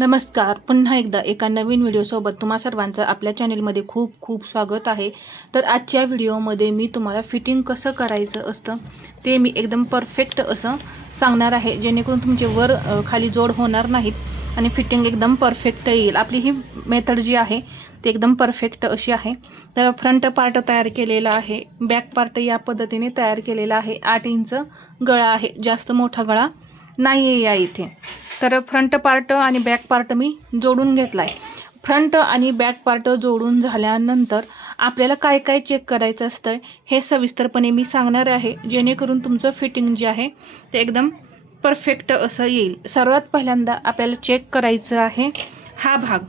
नमस्कार. पुन्हा एकदा एका नवीन व्हिडिओसोबत तुम्हा सर्वांचं आपल्या चॅनेलमध्ये खूप खूप स्वागत आहे. तर आजच्या व्हिडिओमध्ये मी तुम्हाला फिटिंग कसं करायचं असतं ते मी एकदम परफेक्ट असं सांगणार आहे. जेणेकरून तुमचे वर खाली जोड होणार नाहीत आणि फिटिंग एकदम परफेक्ट येईल. आपली ही मेथड जी आहे ती एकदम परफेक्ट अशी आहे. तर फ्रंट पार्ट तयार केलेला आहे. बॅक पार्ट या पद्धतीने तयार केलेला आहे. आठ इंच गळा आहे. जास्त मोठा गळा नाही आहे या इथे. तर फ्रंट पार्ट आणि बॅक पार्ट मी जोडून घेतला आहे फ्रंट आणि बॅक पार्ट जोडून झाल्यानंतर आपल्याला काय काय चेक करायचं असतं हे सविस्तरपणे मी सांगणार आहे. जेणेकरून तुमचं फिटिंग जे आहे ते एकदम परफेक्ट असं येईल. सर्वात पहिल्यांदा आपल्याला चेक करायचं आहे हा भाग.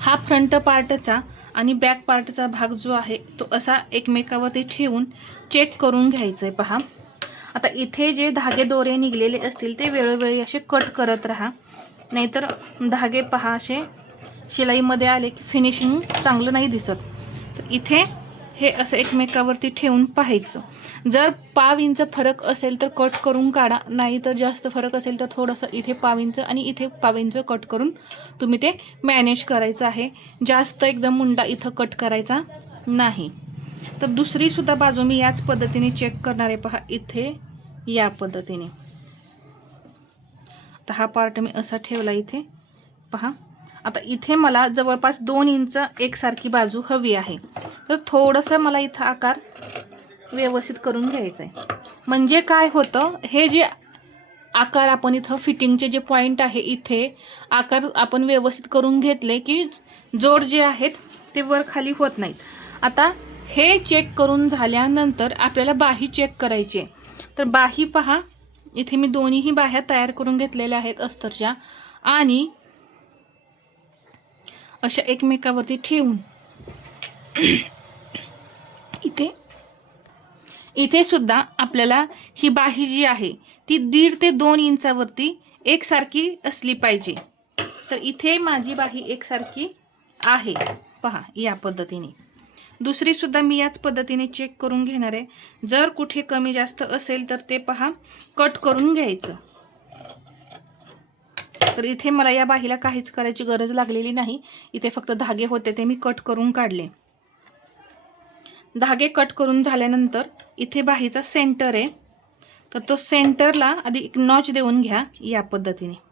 हा फ्रंट पार्टचा आणि बॅक पार्टचा भाग जो आहे तो असा एकमेकावरती ठेवून चेक करून घ्यायचं आहे पहा. आता इथे जे धागे दोरे निघलेले असतील ते वेळोवेळी असे कट करत राहा. नाहीतर धागे पहा असे शिलाईमध्ये आले की फिनिशिंग चांगलं नाही दिसत. तर इथे हे असं एकमेकावरती ठेवून पाहायचं. जर पाव इंच फरक असेल तर कट करून काढा. नाही तर जास्त फरक असेल तर थोडंसं इथे पाव इंच आणि इथे पाव इंच कट करून तुम्ही ते मॅनेज करायचं आहे. जास्त एकदम मुंडा इथं कट करायचा नाही. तर दुसरीसुद्धा बाजू मी याच पद्धतीने चेक करणार आहे. पहा इथे या पद्धतीने. तर हा पार्ट मी असा ठेवला इथे. पहा आता इथे मला जवळपास दोन इंच एकसारखी बाजू हवी आहे. तर थोडंसं मला इथं आकार व्यवस्थित करून घ्यायचं आहे म्हणजे काय होतं हे जे आकार आपण इथं फिटिंगचे जे पॉईंट आहे इथे आकार आपण व्यवस्थित करून घेतले की जोड जे आहेत ते वर खाली होत नाहीत. आता हे चेक करून झाल्यानंतर आपल्याला बाही चेक करायची तर बाही पहा. इथे मी दोन्हीही बाह्या तयार करून घेतलेल्या आहेत अस्तरच्या. आणि अशा एकमेकावरती ठेवून. इथे. इथे सुद्धा आपल्याला ही बाही जी आहे ती दीड ते दोन इंचावरती एकसारखी असली पाहिजे. तर इथे माझी बाही एकसारखी आहे. पहा या पद्धतीने. दुसरीसुद्धा मी याच पद्धतीने चेक करून घेणार आहे. जर कुठे कमी जास्त असेल तर ते पहा. कट करून घ्यायचं. तर इथे मला या बाहीला काहीच करायची गरज लागलेली नाही. इथे फक्त धागे होते ते मी कट करून काढले. धागे कट करून झाल्यानंतर इथे बाहीचा सेंटर आहे. तर तो सेंटरला आधी एक नॉच देऊन घ्या या पद्धतीने.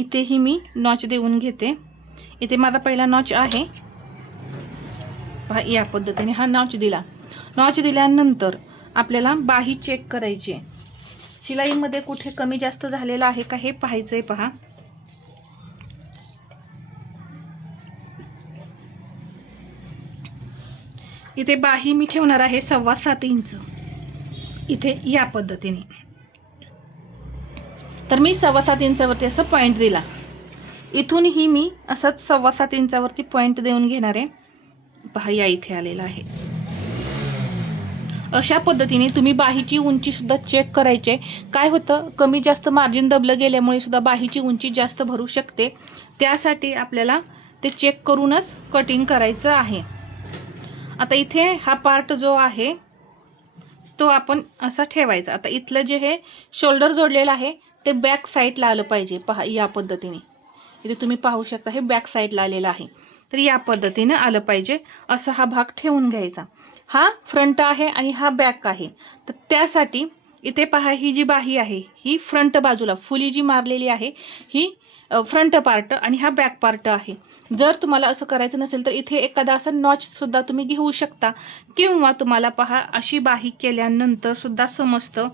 इथेही मी नॉच देऊन घेते. इथे माझा पहिला नॉच आहे. पहा या पद्धतीने हा नॉच दिला. नॉच दिल्यानंतर आपल्याला बाही चेक करायची आहे. शिलाईमध्ये कुठे कमी जास्त झालेलं आहे का हे पाहायचं आहे पहा. इथे बाही मी ठेवणार आहे सव्वा सात इंच. इथे या पद्धतीने. तर मी सव्वा सात इंचावरती असं पॉईंट दिला. इथूनही मी असंच सव्वा सात इंचावरती पॉईंट देऊन घेणार आहे. पहा या इथे आलेला आहे. अशा पद्धतीने तुम्ही बाहीची उंचीसुद्धा चेक करायचे. काय होतं? कमी जास्त मार्जिन दबलं गेल्यामुळे सुद्धा बाहीची उंची जास्त भरू शकते. त्यासाठी आपल्याला ते चेक करूनच कटिंग करायचं आहे. आता इथे हा पार्ट जो आहे तो आपण असा ठेवायचा. आता इथलं जे हे शोल्डर जोडलेलं आहे ते बॅक साईडला आलं पाहिजे. पहा या पद्धतीने. इथे तुम्ही पाहू शकता हे बॅक साईडला आलेलं आहे. तर या पद्धतीनं आलं पाहिजे. असा हा भाग ठेवून घ्यायचा. हा फ्रंट आहे आणि हा बॅक आहे. तर त्यासाठी इथे पहा ही जी बाही आहे ही फ्रंट बाजूला फुली जी मारलेली आहे ही फ्रंट पार्ट आणि हा बॅक पार्ट आहे. जर तुम्हाला असं करायचं नसेल तर इथे एखादा असा नॉचसुद्धा तुम्ही घेऊ शकता. किंवा तुम्हाला पहा अशी बाही केल्यानंतर सुद्धा समजतं.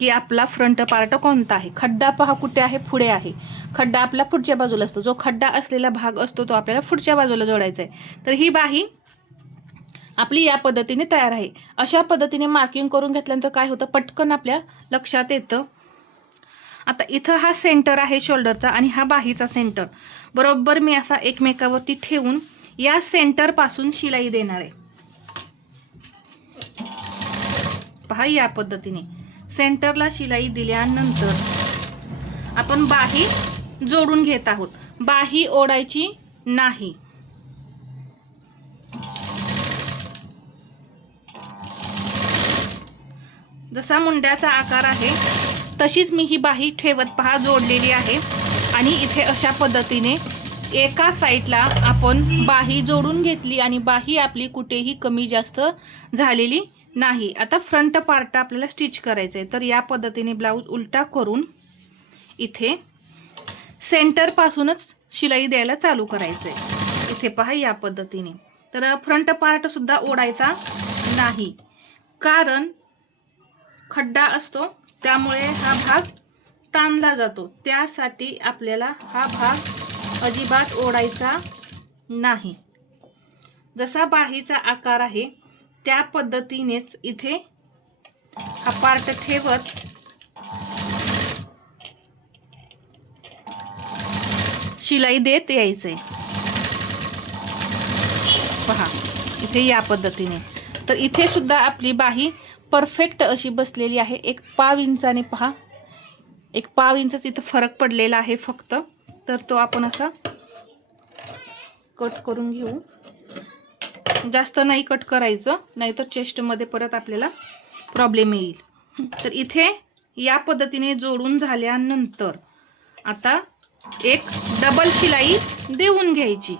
की आपला फ्रंट पार्ट कोणता आहे? खड्डा पहा कुठे आहे? पुढे आहे. खड्डा आपला पुढच्या बाजूला असतो. जो खड्डा असलेला भाग असतो तो आपल्याला पुढच्या बाजूला जोडायचा आहे. तर ही बाही आपली या पद्धतीने तयार आहे. अशा पद्धतीने मार्किंग करून घेतल्यानंतर काय होतं? पटकन आपल्या लक्षात येतं. आता इथं हा सेंटर आहे शोल्डरचा आणि हा बाहीचा सेंटर बरोबर मी असा एकमेकावरती ठेवून या सेंटरपासून शिलाई देणार आहे. पहा या पद्धतीने. सेंटरला शिलाई दिल्यानंतर आपण बाही जोडून घेत आहोत. बाही ओढायची नाही. जसा मुंड्याचा आकार आहे तशीच मी ही बाही ठेवत पहा जोडलेली आहे. आणि इथे अशा पद्धतीने एका साईडला आपण बाही जोडून घेतली आणि बाही आपली कुठेही कमी जास्त झालेली नाही आता फ्रंट पार्ट आपल्याला स्टिच करायचं आहे तर या पद्धतीने ब्लाऊज उलटा करून इथे सेंटरपासूनच शिलाई द्यायला चालू करायचं आहे इथे पहा या पद्धतीने. तर फ्रंट पार्टसुद्धा ओढायचा नाही. कारण खड्डा असतो त्यामुळे हा भाग ताणला जातो. त्यासाठी आपल्याला हा भाग अजिबात ओढायचा नाही. जसा बाहीचा आकार आहे त्या पद्धतीनेच इथे हा पार्ट ठेवत. शिलाई देत यायचंय पहा इथे या पद्धतीने. तर इथे सुद्धा आपली बाही परफेक्ट अशी बसलेली आहे. एक पाव इंचाने पहा. एक पाव इंचच इथं फरक पडलेला आहे फक्त. तर तो आपण असा कट करून घेऊ. जास्त नाही कट करायचं नाहीतर चेस्टमध्ये परत आपल्याला प्रॉब्लेम येईल. तर इथे या पद्धतीने जोडून झाल्यानंतर आता एक डबल शिलाई देऊन घ्यायची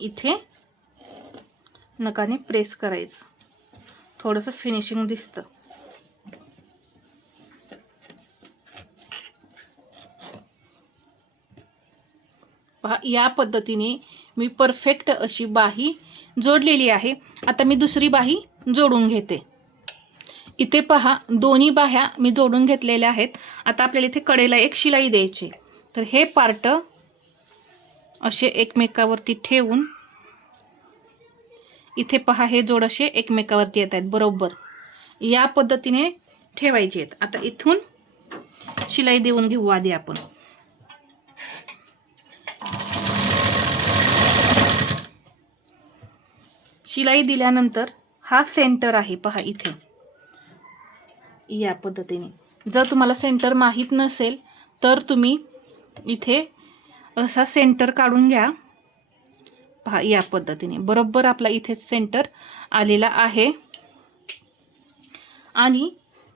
इथे नकाने प्रेस करायचं. थोडंसं फिनिशिंग दिसतं. पहा या पद्धतीने मी परफेक्ट अशी बाही जोडलेली आहे. आता मी दुसरी बाही जोडून घेते. इथे पहा दोन्ही बाह्या मी जोडून घेतलेल्या आहेत. आता आपल्याला इथे कडेला एक शिलाई द्यायची तर हे पार्ट असे एकमेकावरती ठेवून इथे पहा हे जोड असे एकमेकावरती येत आहेत बरोबर. या पद्धतीने ठेवायचे आहेत. आता इथून शिलाई देऊन घेऊ आधी आपण. शिलाई दिल्यानंतर हा सेंटर आहे पहा इथे. या पद्धतीने. जर तुम्हाला सेंटर माहीत नसेल तर तुम्ही इथे असा सेंटर काढून घ्या. पहा या पद्धतीने. बरोबर आपला इथे सेंटर आलेला आहे. आणि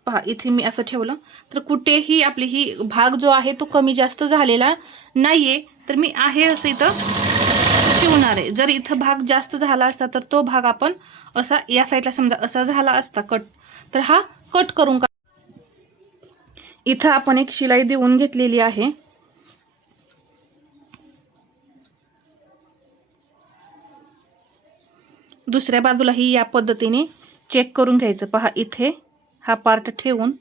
पहा इथे मी असं ठेवलं. तर कुठेही आपली ही भाग जो आहे तो कमी जास्त झालेला नाही आहे तर मी आहे असं इथं शिवणार आहे. जर इथं भाग जास्त झाला असता तर तो भाग आपण असा या साईडला समजा असा झाला असता कट तर हा कट करून का इथं आपण एक शिलाई देऊन घेतलेली आहे. दुसऱ्या बाजूलाही या पद्धतीने चेक करून घ्यायचं. पहा इथे हा पार्ट ठेवून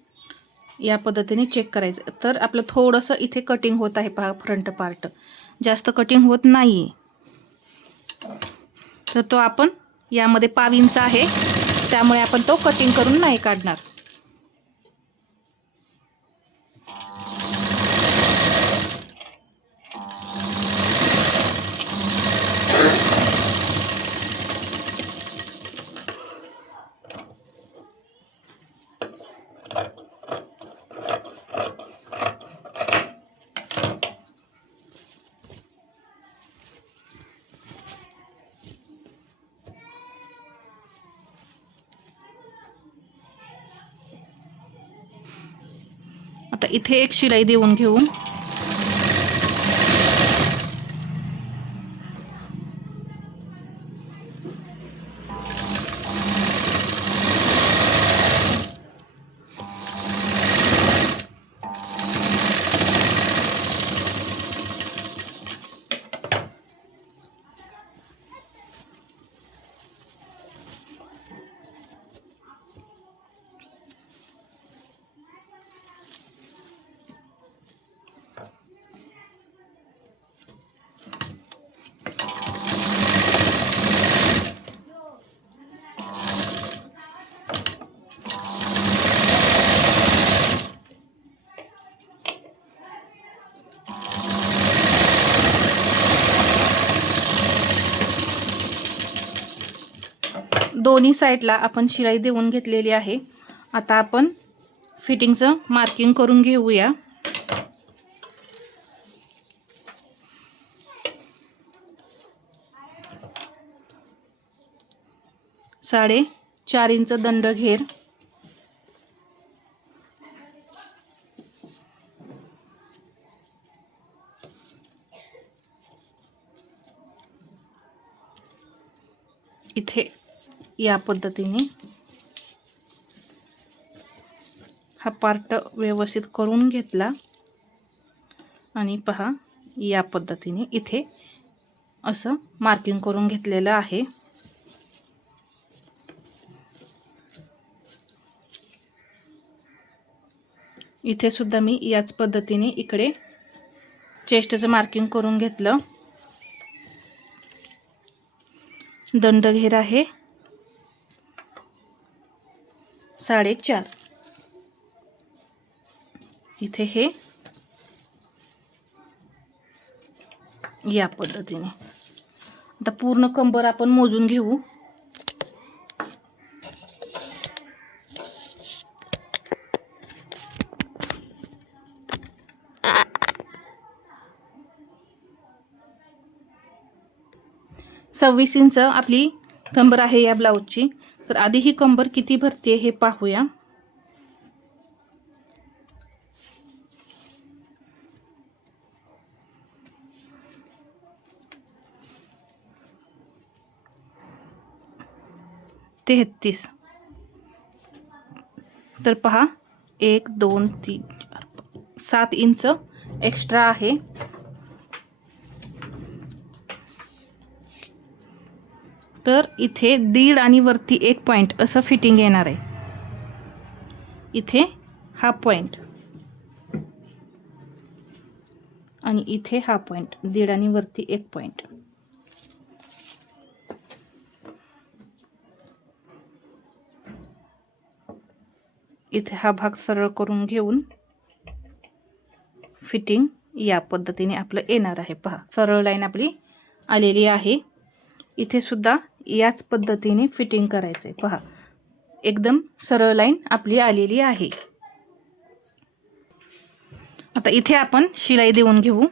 या पद्धतीने चेक करायचं. तर आपलं थोडंसं इथे कटिंग होत आहे पहा फ्रंट पार्ट जास्त कटिंग होत नाही तर तो आपण यामध्ये पाव इंच आहे. त्यामुळे आपण तो कटिंग करून नाही काढणार. इथे एक शिलाई देऊन घेऊ. दोन्ही साईडला आपण शिलाई देऊन घेतलेली आहे. आता आपण फिटिंगचं मार्किंग करून घेऊया. साडे चार इंच दंड घेर. इथे. या पद्धतीने हा पार्ट व्यवस्थित करून घेतला. आणि पहा या पद्धतीने इथे असं मार्किंग करून घेतलेलं आहे. इथे सुद्धा मी याच पद्धतीने इकडे चेस्टचं मार्किंग करून घेतलं. दंड घेर आहे. साडेचार. इथे हे. या पद्धतीने. आता पूर्ण कंबर आपण मोजून घेऊ. सव्वीस इंच आपली कंबर आहे या ब्लाऊजची. तर आधी ही कंबर किती भरते हे पाहूया. तेहतीस तर पहा एक दोन तीन चार सात इंच एक्स्ट्रा आहे. तर इथे दीड आणि वरती एक पॉईंट असं फिटिंग येणार आहे. इथे हा पॉईंट आणि इथे हा पॉईंट दीड आणि वरती एक पॉईंट इथे हा भाग सरळ करून घेऊन फिटिंग या पद्धतीने आपलं येणार आहे. पहा सरळ लाईन आपली आलेली आहे. इथे सुद्धा याच पद्धतीने फिटिंग करायचं आहे पहा. एकदम सरळ लाईन आपली आलेली आहे. आता इथे आपण शिलाई देऊन घेऊ.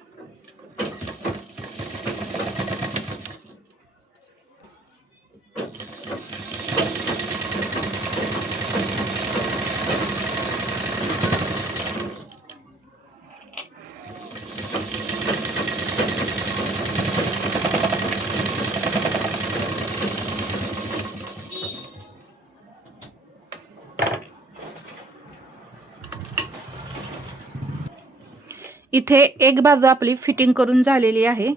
इथे एक बाजू आपली फिटिंग करून झालेली आहे.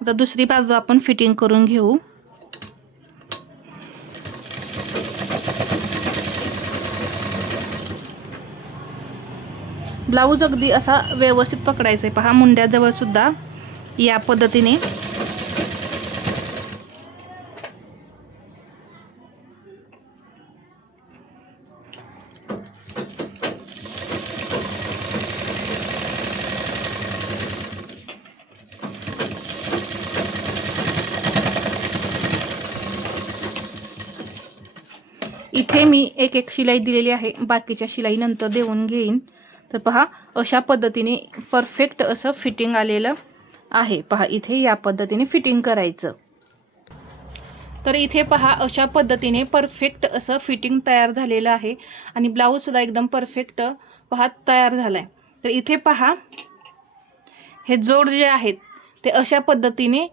आता दुसरी बाजू आपण फिटिंग करून घेऊ. ब्लाऊज अगदी असा व्यवस्थित पकडायचा आहे पहा मुंड्याजवळ सुद्धा या पद्धतीने इथे मी एक एक शिलाई दिलेली आहे. बाकीच्या शिलाई नंतर देऊन घेईन. तर पहा अशा पद्धतीने परफेक्ट असं फिटिंग आलेलं आहे. पहा इथे या पद्धतीने फिटिंग करायचं. तर इथे पहा अशा पद्धतीने परफेक्ट असं फिटिंग तयार झालेलं आहे. आणि ब्लाऊजसुद्धा एकदम परफेक्ट पहा तयार झाला आहे तर इथे पहा हे जोड जे आहेत ते अशा पद्धतीने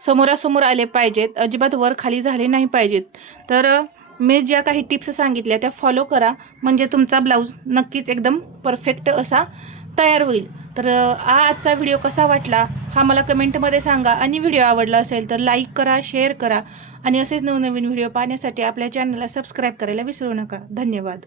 समोरासमोर आले पाहिजेत. अजिबात वर खाली झाले नाही पाहिजेत. तर मी ज्या काही टिप्स सांगितल्या त्या फॉलो करा. म्हणजे तुमचा ब्लाऊज नक्कीच एकदम परफेक्ट असा तयार होईल. तर आजचा व्हिडिओ कसा वाटला? हा मला कमेंटमध्ये सांगा. आणि व्हिडिओ आवडला असेल तर लाईक करा शेअर करा. आणि असेच नवनवीन व्हिडिओ पाहण्यासाठी आपल्या चॅनलला सबस्क्राईब करायला विसरू नका. धन्यवाद.